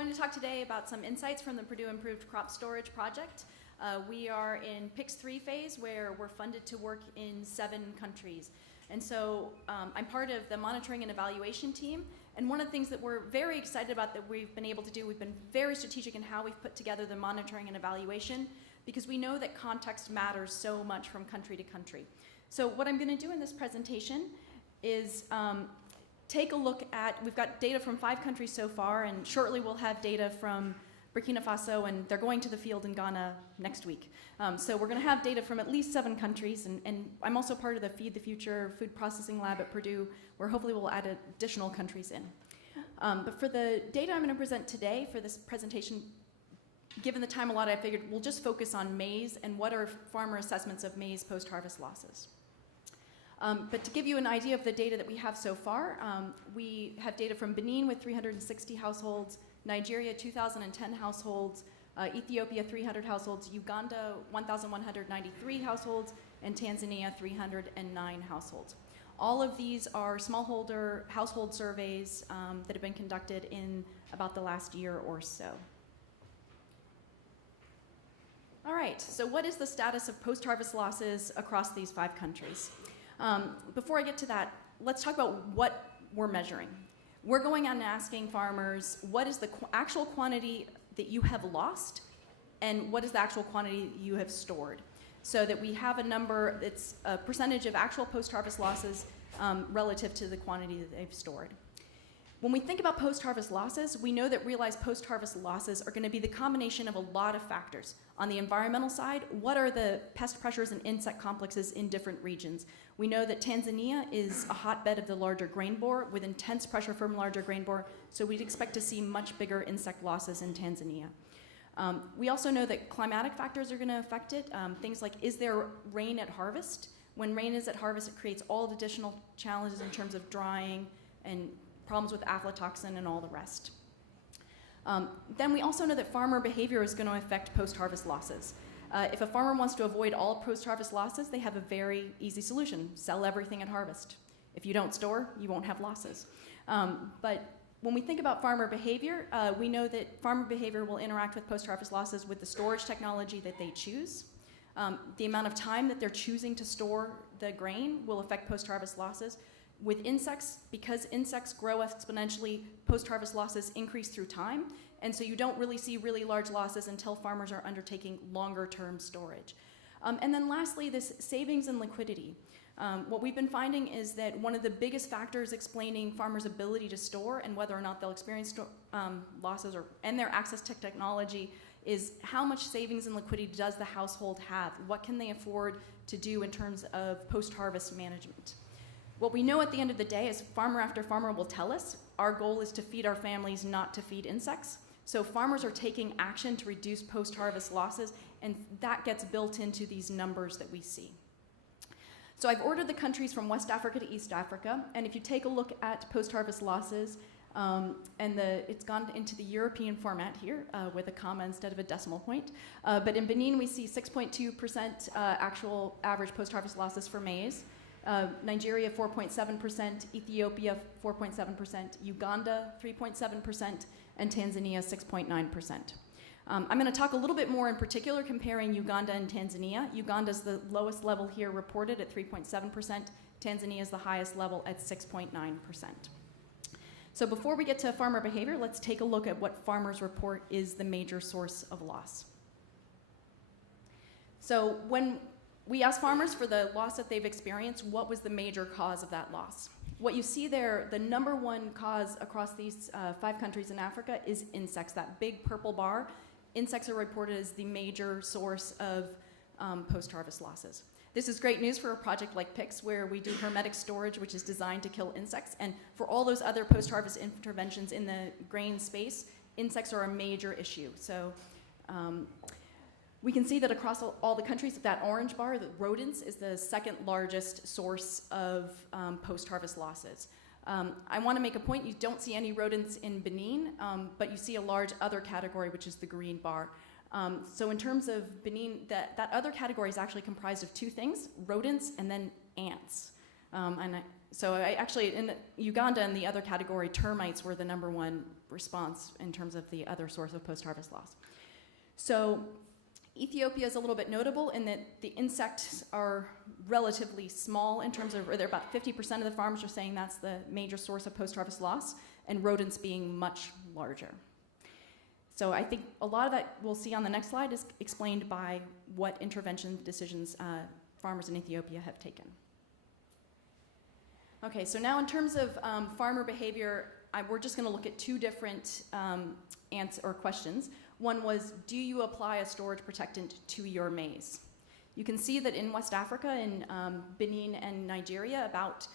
going to talk today about some insights from the Purdue Improved Crop Storage Project. We are in PICS3 phase, where we're funded to work in 7 countries. And so I'm part of the monitoring and evaluation team. And one of the things that we're very excited about that we've been able to do, we've been very strategic in how we've put together the monitoring and evaluation, because we know that context matters so much from country to country. So what I'm going to do in this presentation is take a look at, we've got data from 5 countries so far, and shortly we'll have data from Burkina Faso, and they're going to the field in Ghana next week. So we're going to have data from at least 7 countries, and I'm also part of the Feed the Future food processing lab at Purdue, where hopefully we'll add additional countries in. But for the data I'm going to present today for this presentation, given the time allotted, I figured we'll just focus on maize and what are farmer assessments of maize post-harvest losses. But to give you an idea of the data that we have so far, we have data from Benin with 360 households, Nigeria 2,010 households, Ethiopia 300 households, Uganda 1,193 households, and Tanzania 309 households. All of these are smallholder household surveys that have been conducted in about the last year or so. All right, so what is the status of post-harvest losses across these 5 countries? Before I get to that, let's talk about what we're measuring. We're going out and asking farmers, what is the actual quantity that you have lost, and what is the actual quantity you have stored? So that we have a number that's a percentage of actual post-harvest losses relative to the quantity that they've stored. When we think about post-harvest losses, we know that realized post-harvest losses are going to be the combination of a lot of factors. On the environmental side, what are the pest pressures and insect complexes in different regions? We know that Tanzania is a hotbed of the larger grain borer with intense pressure from larger grain borer, so we'd expect to see much bigger insect losses in Tanzania. We also know that climatic factors are going to affect it. Things like, is there rain at harvest? When rain is at harvest, it creates all the additional challenges in terms of drying and problems with aflatoxin and all the rest. Then we also know that farmer behavior is going to affect post-harvest losses. If a farmer wants to avoid all post-harvest losses, they have a very easy solution: sell everything at harvest. If you don't store, you won't have losses. But when we think about farmer behavior, we know that farmer behavior will interact with post-harvest losses with the storage technology that they choose. The amount of time that they're choosing to store the grain will affect post-harvest losses. With insects, because insects grow exponentially, post-harvest losses increase through time, and so you don't really see really large losses until farmers are undertaking longer-term storage. And then lastly, this savings and liquidity. What we've been finding is that one of the biggest factors explaining farmers' ability to store and whether or not they'll experience losses and their access to technology is how much savings and liquidity does the household have? What can they afford to do in terms of post-harvest management? What we know at the end of the day is farmer after farmer will tell us, our goal is to feed our families, not to feed insects. So farmers are taking action to reduce post-harvest losses, and that gets built into these numbers that we see. So I've ordered the countries from West Africa to East Africa, and if you take a look at post-harvest losses, it's gone into the European format here with a comma instead of a decimal point. But in Benin, we see 6.2% actual average post-harvest losses for maize. Nigeria 4.7%, Ethiopia 4.7%, Uganda 3.7%, and Tanzania 6.9%. I'm going to talk a little bit more in particular comparing Uganda and Tanzania. Uganda is the lowest level here reported at 3.7%. Tanzania is the highest level at 6.9%. So before we get to farmer behavior, let's take a look at what farmers report is the major source of loss. So when we asked farmers for the loss that they've experienced, what was the major cause of that loss? What you see there, the number one cause across these 5 countries in Africa is insects, that big purple bar. Insects are reported as the major source of post-harvest losses. This is great news for a project like PICS, where we do hermetic storage, which is designed to kill insects. And for all those other post-harvest interventions in the grain space, insects are a major issue. So we can see that across all the countries, that orange bar, the rodents, is the second largest source of post-harvest losses. I want to make a point, you don't see any rodents in Benin, but you see a large other category, which is the green bar. So in terms of Benin, that other category is actually comprised of 2 things: rodents and then ants. So actually, in Uganda, in the other category, termites were the #1 response in terms of the other source of post-harvest loss. So Ethiopia is a little bit notable in that the insects are relatively small in terms of, or they're about 50% of the farmers are saying that's the major source of post-harvest loss, and rodents being much larger. So I think a lot of that we'll see on the next slide is explained by what intervention decisions farmers in Ethiopia have taken. Okay, so now in terms of farmer behavior, we're just going to look at two different questions. One was, do you apply a storage protectant to your maize? You can see that in West Africa, in Benin and Nigeria, about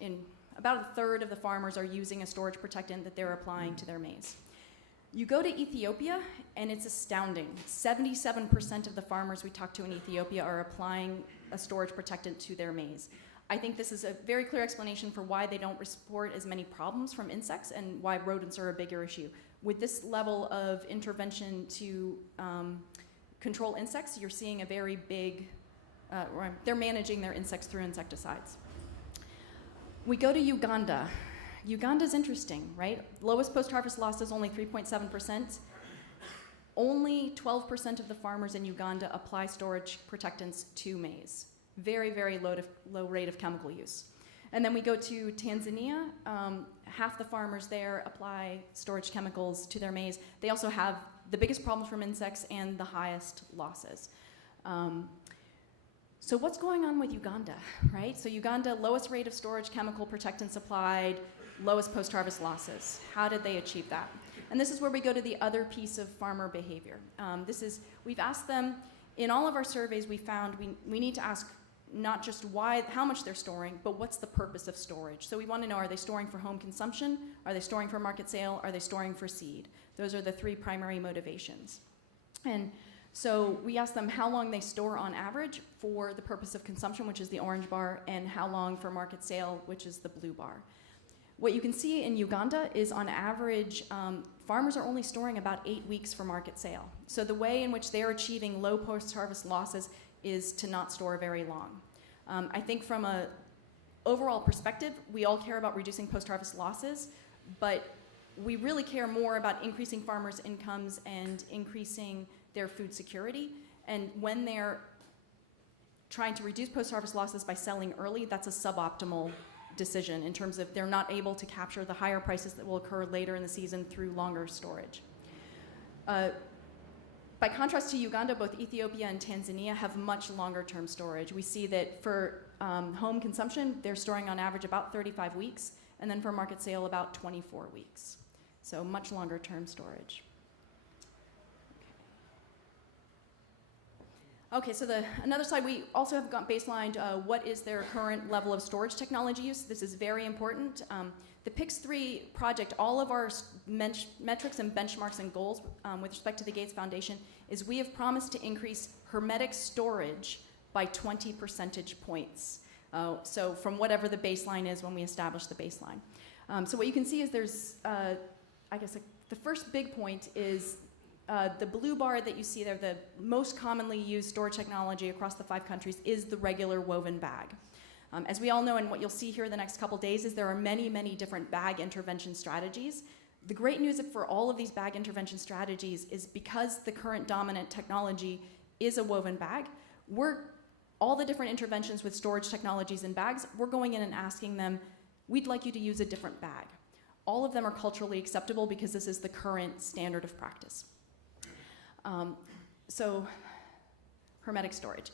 a third of the farmers are using a storage protectant that they're applying to their maize. You go to Ethiopia, and it's astounding. 77% of the farmers we talk to in Ethiopia are applying a storage protectant to their maize. I think this is a very clear explanation for why they don't report as many problems from insects and why rodents are a bigger issue. With this level of intervention to control insects, you're seeing a very big, they're managing their insects through insecticides. We go to Uganda. Uganda's interesting, right? Lowest post-harvest loss is only 3.7%. Only 12% of the farmers in Uganda apply storage protectants to maize. Very, very low rate of chemical use. And then we go to Tanzania. Half the farmers there apply storage chemicals to their maize. They also have the biggest problems from insects and the highest losses. So what's going on with Uganda, right? So Uganda, lowest rate of storage chemical protectants applied, lowest post-harvest losses. How did they achieve that? And this is where we go to the other piece of farmer behavior. We've asked them, in all of our surveys we found we need to ask not just how much they're storing, but what's the purpose of storage. So we want to know, are they storing for home consumption? Are they storing for market sale? Are they storing for seed? Those are the three primary motivations. And so we ask them how long they store on average for the purpose of consumption, which is the orange bar, and how long for market sale, which is the blue bar. What you can see in Uganda is on average, farmers are only storing about 8 weeks for market sale. So the way in which they're achieving low post-harvest losses is to not store very long. I think from an overall perspective, we all care about reducing post-harvest losses, but we really care more about increasing farmers' incomes and increasing their food security. And when they're trying to reduce post-harvest losses by selling early, that's a suboptimal decision in terms of they're not able to capture the higher prices that will occur later in the season through longer storage. By contrast to Uganda, both Ethiopia and Tanzania have much longer term storage. We see that for home consumption, they're storing on average about 35 weeks, and then for market sale about 24 weeks. So much longer term storage. Okay, so another slide, we also have got baselined what is their current level of storage technology use. This is very important. The PIX3 project, all of our metrics and benchmarks and goals with respect to the Gates Foundation is we have promised to increase hermetic storage by 20 percentage points. So from whatever the baseline is when we establish the baseline. So what you can see is there's, the first big point is the blue bar that you see there, the most commonly used storage technology across the 5 countries is the regular woven bag. As we all know, and what you'll see here the next couple days is there are many, many different bag intervention strategies. The great news for all of these bag intervention strategies is because the current dominant technology is a woven bag, all the different interventions with storage technologies in bags, we're going in and asking them, we'd like you to use a different bag. All of them are culturally acceptable because this is the current standard of practice. So hermetic storage.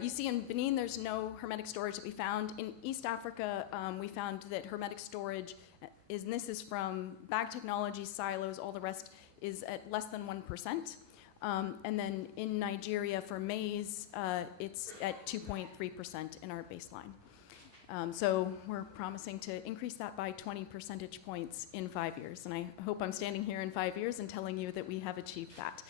You see in Benin, there's no hermetic storage that we found. In East Africa, we found that hermetic storage is, and this is from bag technology, silos, all the rest, is at less than 1%. And then in Nigeria for maize, it's at 2.3% in our baseline. So we're promising to increase that by 20 percentage points in 5 years. And I hope I'm standing here in 5 years and telling you that we have achieved that.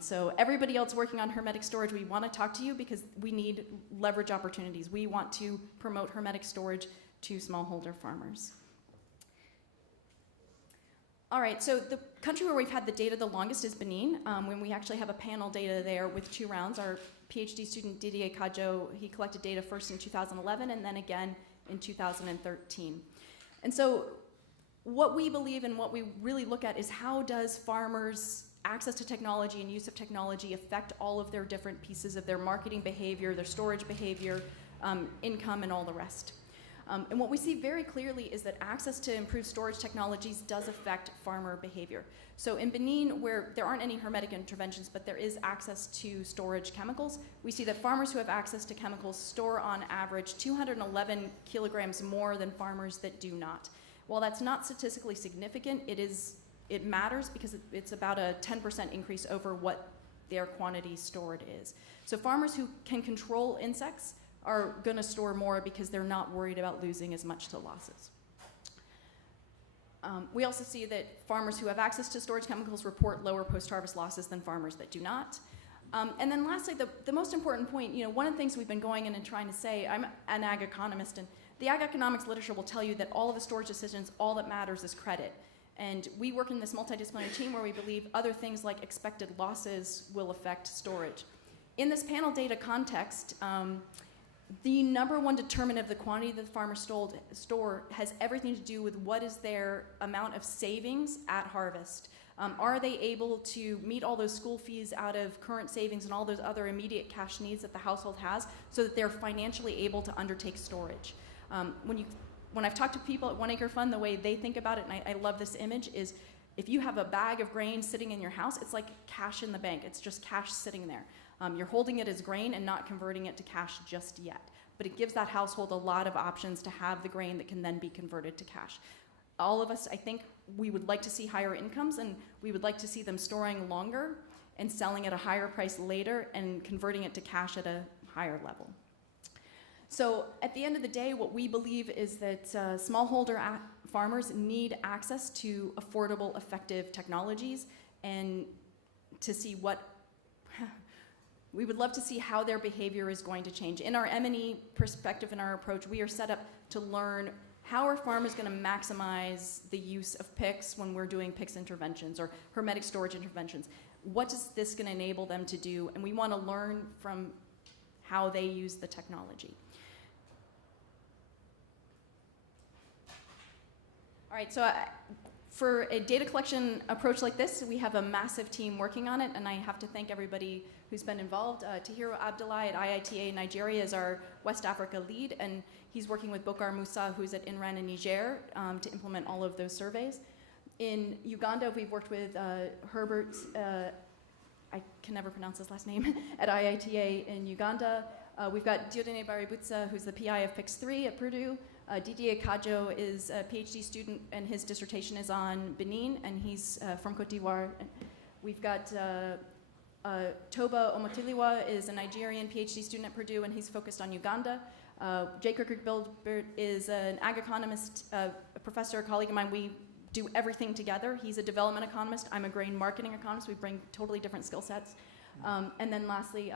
So everybody else working on hermetic storage, we want to talk to you because we need leverage opportunities. We want to promote hermetic storage to smallholder farmers. All right, so the country where we've had the data the longest is Benin, when we actually have a panel data there with 2 rounds. Our PhD student Didier Kajo, he collected data first in 2011 and then again in 2013. And so what we believe and what we really look at is how does farmers' access to technology and use of technology affect all of their different pieces of their marketing behavior, their storage behavior, income, and all the rest. And what we see very clearly is that access to improved storage technologies does affect farmer behavior. So in Benin, where there aren't any hermetic interventions, but there is access to storage chemicals, we see that farmers who have access to chemicals store on average 211 kilograms more than farmers that do not. While that's not statistically significant, it matters because it's about a 10% increase over what their quantity stored is. So farmers who can control insects are going to store more because they're not worried about losing as much to losses. We also see that farmers who have access to storage chemicals report lower post-harvest losses than farmers that do not. And then lastly, the most important point, one of the things we've been going in and trying to say, I'm an ag economist, and the ag economics literature will tell you that all of the storage decisions, all that matters is credit. And we work in this multidisciplinary team where we believe other things like expected losses will affect storage. In this panel data context, the number one determinant of the quantity that the farmer store has everything to do with what is their amount of savings at harvest. Are they able to meet all those school fees out of current savings and all those other immediate cash needs that the household has so that they're financially able to undertake storage? When I've talked to people at 1 Acre Fund, the way they think about it, and I love this image, is if you have a bag of grain sitting in your house, it's like cash in the bank. It's just cash sitting there. You're holding it as grain and not converting it to cash just yet. But it gives that household a lot of options to have the grain that can then be converted to cash. All of us, I think, we would like to see higher incomes, and we would like to see them storing longer and selling at a higher price later and converting it to cash at a higher level. So at the end of the day, what we believe is that smallholder farmers need access to affordable, effective technologies, and to see we would love to see how their behavior is going to change. In our M&E perspective and our approach, we are set up to learn how are farmers going to maximize the use of PICs when we're doing PICs interventions or hermetic storage interventions. What is this going to enable them to do? And we want to learn from how they use the technology. All right, so for a data collection approach like this, we have a massive team working on it, and I have to thank everybody who's been involved. Tahiru Abdullahi at IITA Nigeria is our West Africa lead, and he's working with Bokar Musa, who's at INRAN in Niger, to implement all of those surveys. In Uganda, we've worked with Herbert, I can never pronounce his last name, at IITA in Uganda. We've got Diodene Baributsa, who's the PI of PICS3 at Purdue. Didier Kajo is a PhD student, and his dissertation is on Benin, and he's from Cote d'Ivoire. We've got Toba Omotiliwa is a Nigerian PhD student at Purdue, and he's focused on Uganda. Jake Kirkbilbert is an ag economist, a professor, a colleague of mine. We do everything together. He's a development economist. I'm a grain marketing economist. We bring totally different skill sets. And then lastly,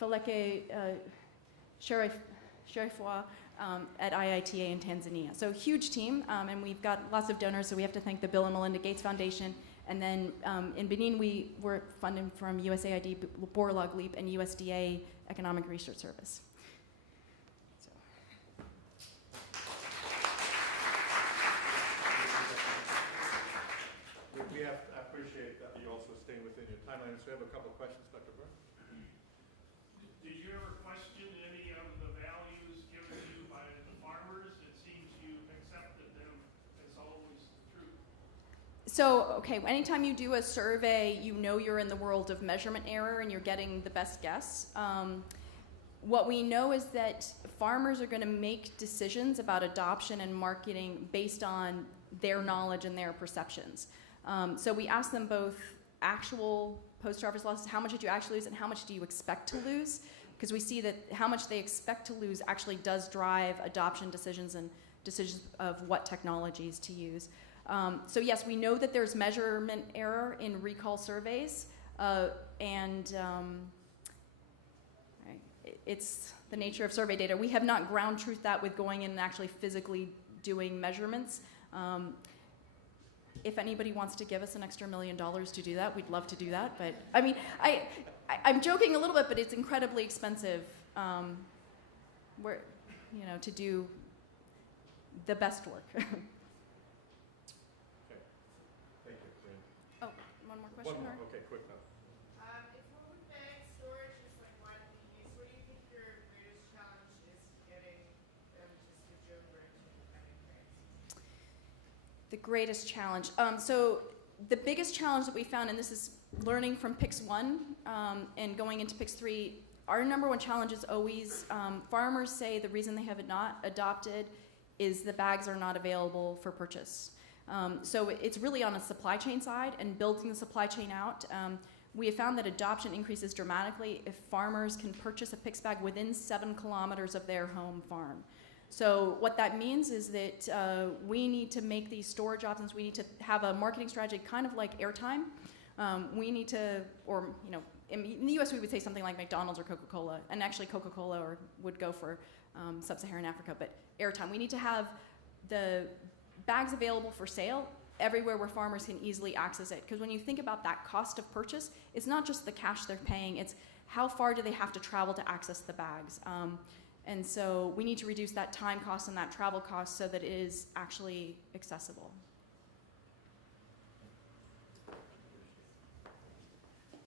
Faleke Sherifwa at IITA in Tanzania. So huge team, and we've got lots of donors, so we have to thank the Bill and Melinda Gates Foundation. And then in Benin, we were funded from USAID, Borlaug Leap, and USDA Economic Research Service. So. We have to appreciate that you also staying within your timeline. So we have a couple of questions, Dr. Burr. Did you ever question any of the values given to you by the farmers? It seems you accepted them as always the truth. So, okay, anytime you do a survey, you know you're in the world of measurement error and you're getting the best guess. What we know is that farmers are going to make decisions about adoption and marketing based on their knowledge and their perceptions. So we ask them both actual post-harvest losses, how much did you actually lose, and how much do you expect to lose? Because we see that how much they expect to lose actually does drive adoption decisions and decisions of what technologies to use. So yes, we know that there's measurement error in recall surveys, and it's the nature of survey data. We have not ground truthed that with going in and actually physically doing measurements. If anybody wants to give us an extra $1 million to do that, we'd love to do that. But I mean, I'm joking a little bit, but it's incredibly expensive. to do the best work. Okay. Thank you, Corinne. Oh, one more question? One more, or- okay, quick now. If food bag storage is like widely used, what do you think your greatest challenge is getting them to switch over to having bags? The greatest challenge. So the biggest challenge that we found, and this is learning from PICS 1 and going into PICS 3, our number one challenge is always farmers say the reason they have not adopted is the bags are not available for purchase. So it's really on a supply chain side and building the supply chain out. We have found that adoption increases dramatically if farmers can purchase a PICS bag within 7 kilometers of their home farm. So what that means is that we need to make these storage options. We need to have a marketing strategy kind of like airtime. We need to, or in the U.S. we would say something like McDonald's or Coca-Cola, and actually Coca-Cola would go for sub-Saharan Africa, but airtime. We need to have the bags available for sale everywhere where farmers can easily access it. Because when you think about that cost of purchase, it's not just the cash they're paying, it's how far do they have to travel to access the bags. And so we need to reduce that time cost and that travel cost so that it is actually accessible.